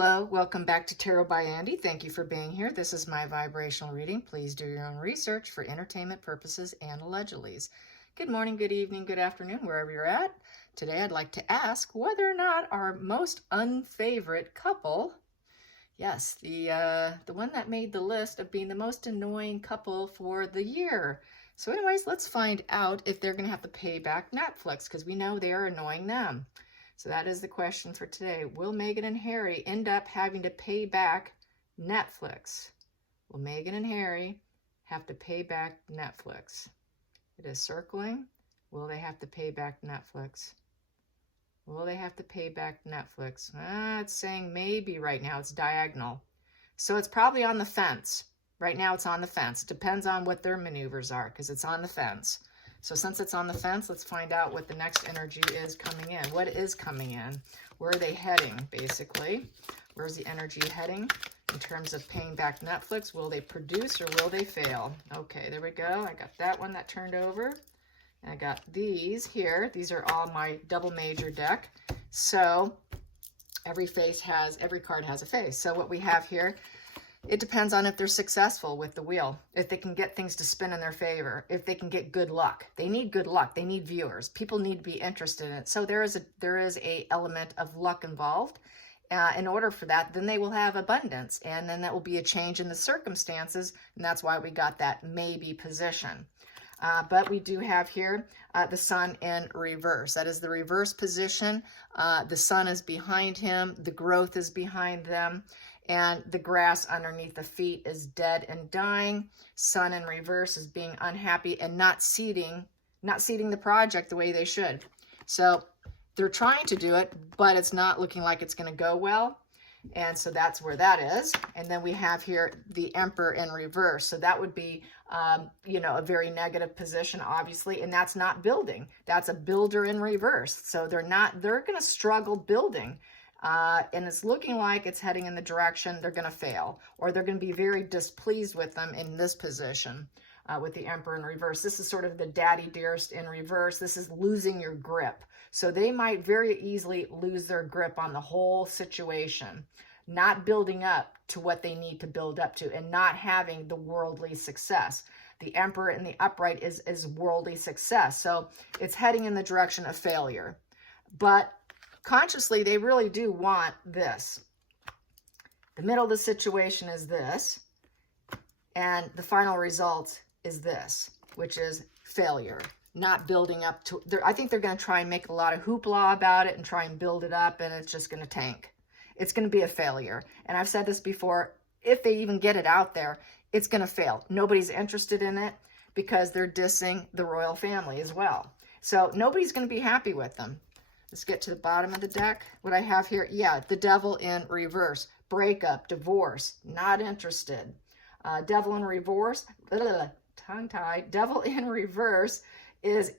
Hello, welcome back to Tarot by Andy. Thank you for being here. This is my vibrational reading. Please do your own research for entertainment purposes and allegedlys. Good morning, good evening, good afternoon, wherever you're at. Today I'd like to ask whether or not our most unfavorite couple, yes, the one that made the list of being the most annoying couple for the year. So anyways, let's find out if they're going to have to pay back Netflix, because we know they're annoying them. So that is the question for today. Will Meghan and Harry end up having to pay back Netflix? Will Meghan and Harry have to pay back Netflix? It is circling. Will they have to pay back Netflix? Will they have to pay back Netflix? It's saying maybe right now. It's diagonal. So it's probably on the fence. Right now it's on the fence. Depends on what their maneuvers are, because it's on the fence. So since it's on the fence, let's find out what the next energy is coming in. What is coming in? Where are they heading, basically? Where's the energy heading in terms of paying back Netflix? Will they produce or will they fail? Okay, there we go. I got that one that turned over. And I got these here. These are all my double major deck. So every card has a face. So what we have here, it depends on if they're successful with the wheel, if they can get things to spin in their favor, if they can get good luck. They need good luck. They need viewers. People need to be interested in it. So there is a element of luck involved. In order for that, then they will have abundance, and then that will be a change in the circumstances, and that's why we got that maybe position. But we do have here the sun in reverse. That is the reverse position. The sun is behind him. The growth is behind them. And the grass underneath the feet is dead and dying. Sun in reverse is being unhappy and not seeding the project the way they should. So they're trying to do it, but it's not looking like it's going to go well. And so that's where that is. And then we have here the Emperor in reverse. So that would be, a very negative position, obviously. And that's not building. That's a builder in reverse. So they're going to struggle building. And it's looking like it's heading in the direction they're going to fail, or they're going to be very displeased with them in this position with the Emperor in reverse. This is sort of the daddy dearest in reverse. This is losing your grip. So they might very easily lose their grip on the whole situation, not building up to what they need to build up to, and not having the worldly success. The Emperor in the upright is worldly success. So it's heading in the direction of failure. But consciously, they really do want this. The middle of the situation is this, and the final result is this, which is failure, not building up to. I think they're going to try and make a lot of hoopla about it and try and build it up, and it's just going to tank. It's going to be a failure. And I've said this before, if they even get it out there, it's going to fail. Nobody's interested in it because they're dissing the royal family as well. So nobody's going to be happy with them. Let's get to the bottom of the deck. What I have here, the Devil in reverse. Breakup, divorce, not interested. Devil in reverse, tongue-tied. Devil in reverse is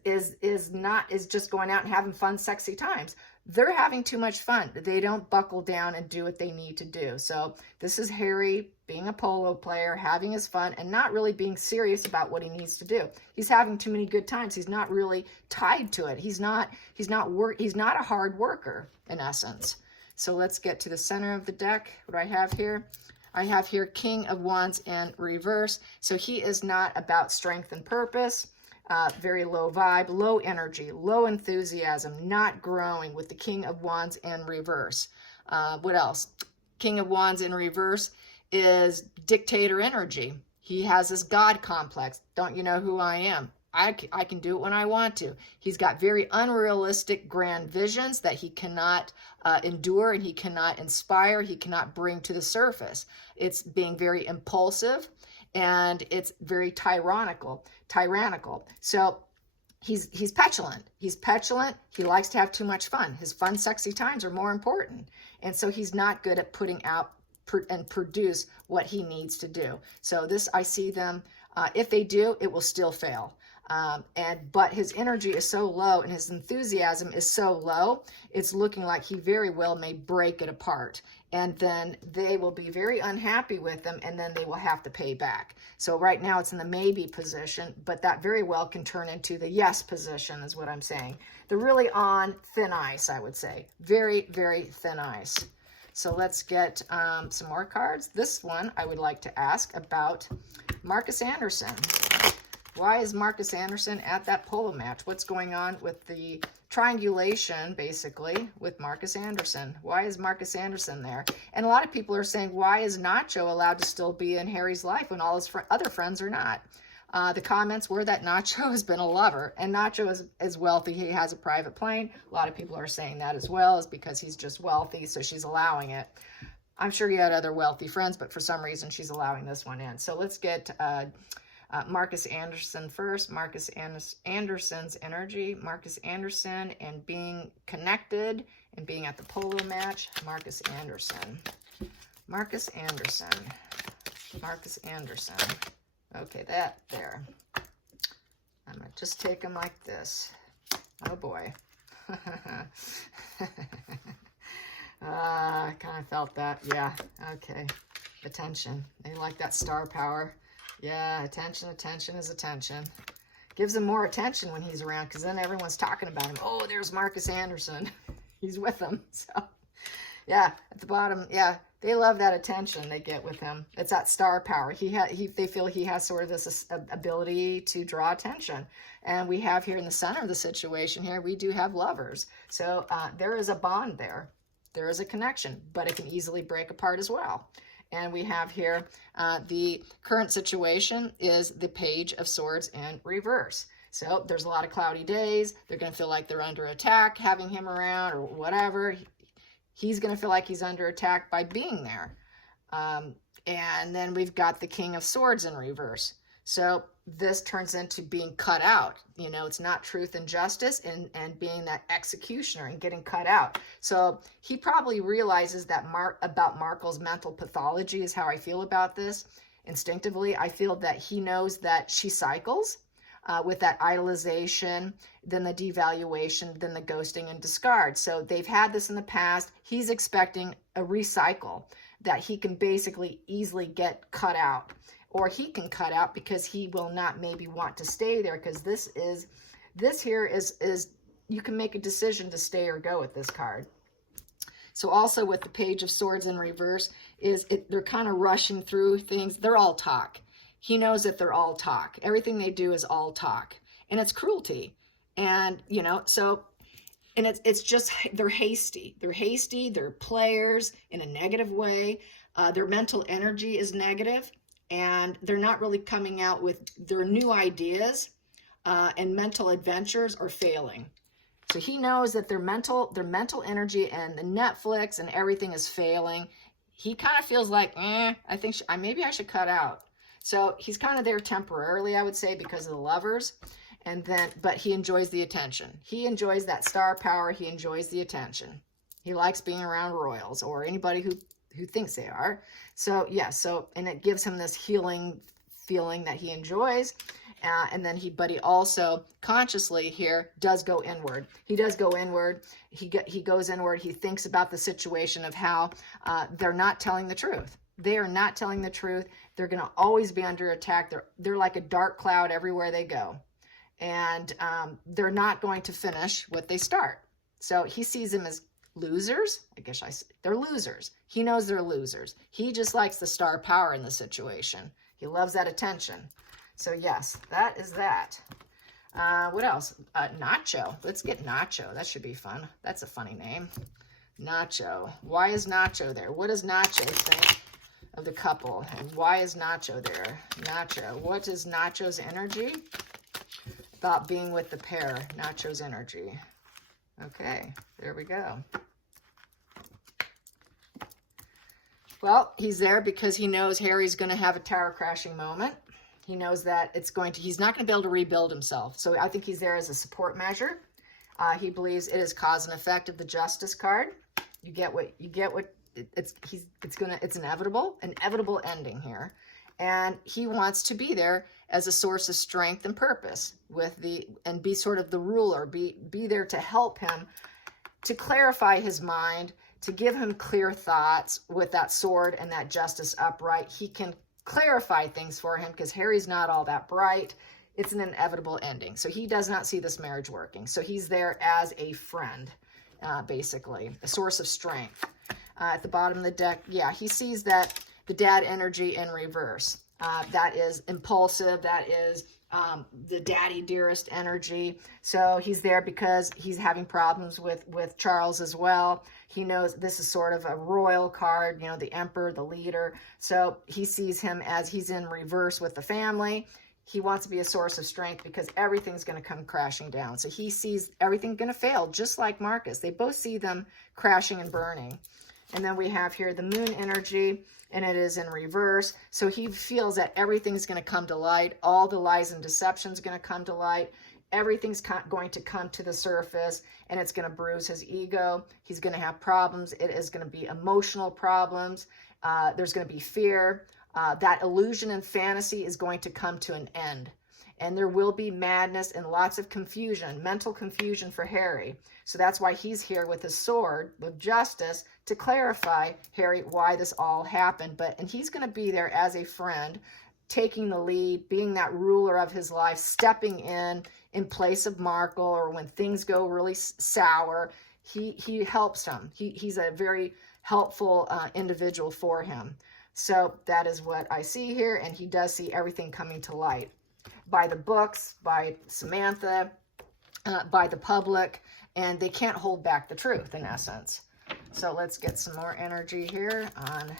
just going out and having fun, sexy times. They're having too much fun. They don't buckle down and do what they need to do. So this is Harry being a polo player, having his fun, and not really being serious about what he needs to do. He's having too many good times. He's not really tied to it. He's not a hard worker, in essence. So let's get to the center of the deck. What do I have here? I have here King of Wands in reverse. So he is not about strength and purpose. Very low vibe, low energy, low enthusiasm, not growing with the King of Wands in reverse. What else? King of Wands in reverse is dictator energy. He has this God complex. Don't you know who I am? I can do it when I want to. He's got very unrealistic grand visions that he cannot endure, and he cannot inspire, he cannot bring to the surface. It's being very impulsive, and it's very tyrannical. So he's petulant. He's petulant. He likes to have too much fun. His fun, sexy times are more important. And so he's not good at putting out and produce what he needs to do. So this, I see them, if they do, it will still fail. But his energy is so low and his enthusiasm is so low, it's looking like he very well may break it apart. And then they will be very unhappy with them, and then they will have to pay back. So right now it's in the maybe position, but that very well can turn into the yes position is what I'm saying. They're really on thin ice, I would say. Very, very thin ice. So let's get some more cards. This one I would like to ask about Marcus Anderson. Why is Marcus Anderson at that polo match? What's going on with the triangulation, basically, with Marcus Anderson? Why is Marcus Anderson there? And a lot of people are saying, why is Nacho allowed to still be in Harry's life when all his other friends are not? The comments were that Nacho has been a lover, and Nacho is wealthy. He has a private plane. A lot of people are saying that as well, is because he's just wealthy, so she's allowing it. I'm sure he had other wealthy friends, but for some reason she's allowing this one in. So let's get Marcus Anderson first. Marcus Anderson's energy. Marcus Anderson and being connected and being at the polo match. Marcus Anderson. Marcus Anderson. Marcus Anderson. Okay, that there. I'm going to just take him like this. Oh, boy. I kind of felt that. Yeah, okay. Attention. They like that star power. Yeah, attention, attention is attention. Gives him more attention when he's around, because then everyone's talking about him. Oh, there's Marcus Anderson. He's with them. So, yeah, at the bottom, yeah, they love that attention they get with him. It's that star power. They feel he has sort of this ability to draw attention. And we have here in the center of the situation here, we do have lovers. So there is a bond there. There is a connection, but it can easily break apart as well. And we have here the current situation is the Page of Swords in reverse. So there's a lot of cloudy days. They're going to feel like they're under attack, having him around or whatever. He's going to feel like he's under attack by being there. And then we've got the King of Swords in reverse. So this turns into being cut out. You know, it's not truth and justice and being that executioner and getting cut out. So he probably realizes that about Markle's mental pathology is how I feel about this. Instinctively, I feel that he knows that she cycles with that idolization, then the devaluation, then the ghosting and discard. So they've had this in the past. He's expecting a recycle that he can basically easily get cut out. Or he can cut out because he will not maybe want to stay there, because this here is you can make a decision to stay or go with this card. So also with the Page of Swords in reverse they're kind of rushing through things. They're all talk. He knows that they're all talk. Everything they do is all talk, and it's cruelty. And you know, so and it's just they're hasty. They're hasty. They're players in a negative way. Their mental energy is negative. And they're not really coming out with their new ideas, and mental adventures are failing. So he knows that their mental energy and the Netflix and everything is failing. He kind of feels like, I think maybe I should cut out. So he's kind of there temporarily, I would say, because of the lovers. But he enjoys the attention. He enjoys that star power. He enjoys the attention. He likes being around royals or anybody who thinks they are. So yeah, and it gives him this healing feeling that he enjoys. But he also consciously here does go inward. He does go inward. He goes inward. He thinks about the situation of how they're not telling the truth. They are not telling the truth. They're going to always be under attack. They're like a dark cloud everywhere they go. And they're not going to finish what they start. So he sees them as losers. They're losers. He knows they're losers. He just likes the star power in the situation. He loves that attention. So yes, that is that. What else? Nacho. Let's get Nacho. That should be fun. That's a funny name. Nacho. Why is Nacho there? What does Nacho think of the couple? And why is Nacho there? Nacho. What is Nacho's energy? About being with the pair. Nacho's energy. Okay, there we go. Well, he's there because he knows Harry's going to have a tower crashing moment. He knows that he's not going to be able to rebuild himself. So I think he's there as a support measure. He believes it is cause and effect of the Justice card. It's inevitable, an inevitable ending here. And he wants to be there as a source of strength and purpose and be sort of the ruler, be there to help him, to clarify his mind, to give him clear thoughts with that sword and that justice upright. He can clarify things for him because Harry's not all that bright. It's an inevitable ending. So he does not see this marriage working. So he's there as a friend, basically, a source of strength. at the bottom of the deck. Yeah, he sees that the dad energy in reverse. That is impulsive. That is the daddy dearest energy. So he's there because he's having problems with Charles as well. He knows this is sort of a royal card, you know, the emperor, the leader. So he sees him as he's in reverse with the family. He wants to be a source of strength because everything's going to come crashing down. So he sees everything going to fail, just like Marcus. They both see them crashing and burning. And then we have here the moon energy, and it is in reverse. So he feels that everything's going to come to light. All the lies and deceptions going to come to light. Everything's going to come to the surface, and it's going to bruise his ego. He's going to have problems. It is going to be emotional problems. There's going to be fear. That illusion and fantasy is going to come to an end. And there will be madness and lots of confusion, mental confusion for Harry. So that's why he's here with his sword, with justice, to clarify, Harry, why this all happened. And he's going to be there as a friend, taking the lead, being that ruler of his life, stepping in place of Markle, or when things go really sour, he helps him. He's a very helpful individual for him. So that is what I see here, and he does see everything coming to light. By the books, by Samantha, by the public, and they can't hold back the truth, in essence. So let's get some more energy here on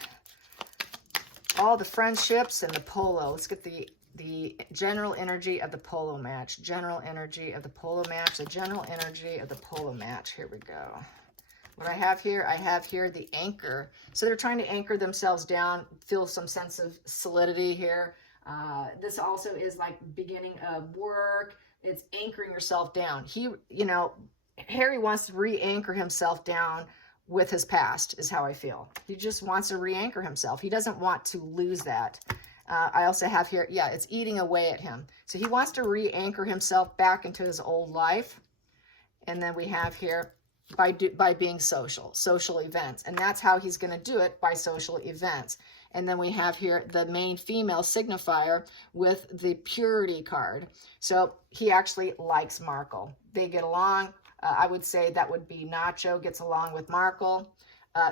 all the friendships and the polo. Let's get the general energy of the polo match. General energy of the polo match. The general energy of the polo match. Here we go. What I have here the anchor. So they're trying to anchor themselves down, feel some sense of solidity here. This also is like beginning of work. It's anchoring yourself down. Harry wants to re-anchor himself down with his past, is how I feel. He just wants to re-anchor himself. He doesn't want to lose that. I also have here, yeah, it's eating away at him. So he wants to re-anchor himself back into his old life. And then we have here, by being social events. And that's how he's going to do it, by social events. And then we have here the main female signifier with the purity card. So he actually likes Markle. They get along. I would say that would be Nacho gets along with Markle.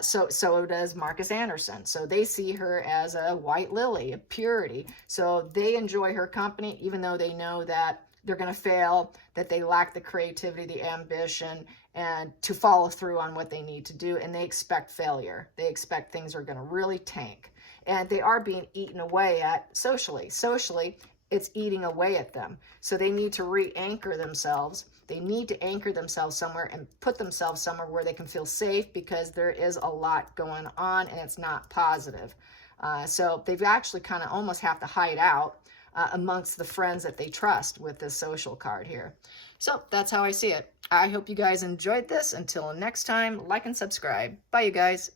So does Marcus Anderson. So they see her as a white lily, a purity. So they enjoy her company, even though they know that they're going to fail, that they lack the creativity, the ambition, and to follow through on what they need to do. And they expect failure. They expect things are going to really tank. And they are being eaten away at socially. Socially, it's eating away at them. So they need to re-anchor themselves. They need to anchor themselves somewhere and put themselves somewhere where they can feel safe, because there is a lot going on and it's not positive. So they've actually kind of almost have to hide out amongst the friends that they trust with this social card here. So that's how I see it. I hope you guys enjoyed this. Until next time, like and subscribe. Bye, you guys.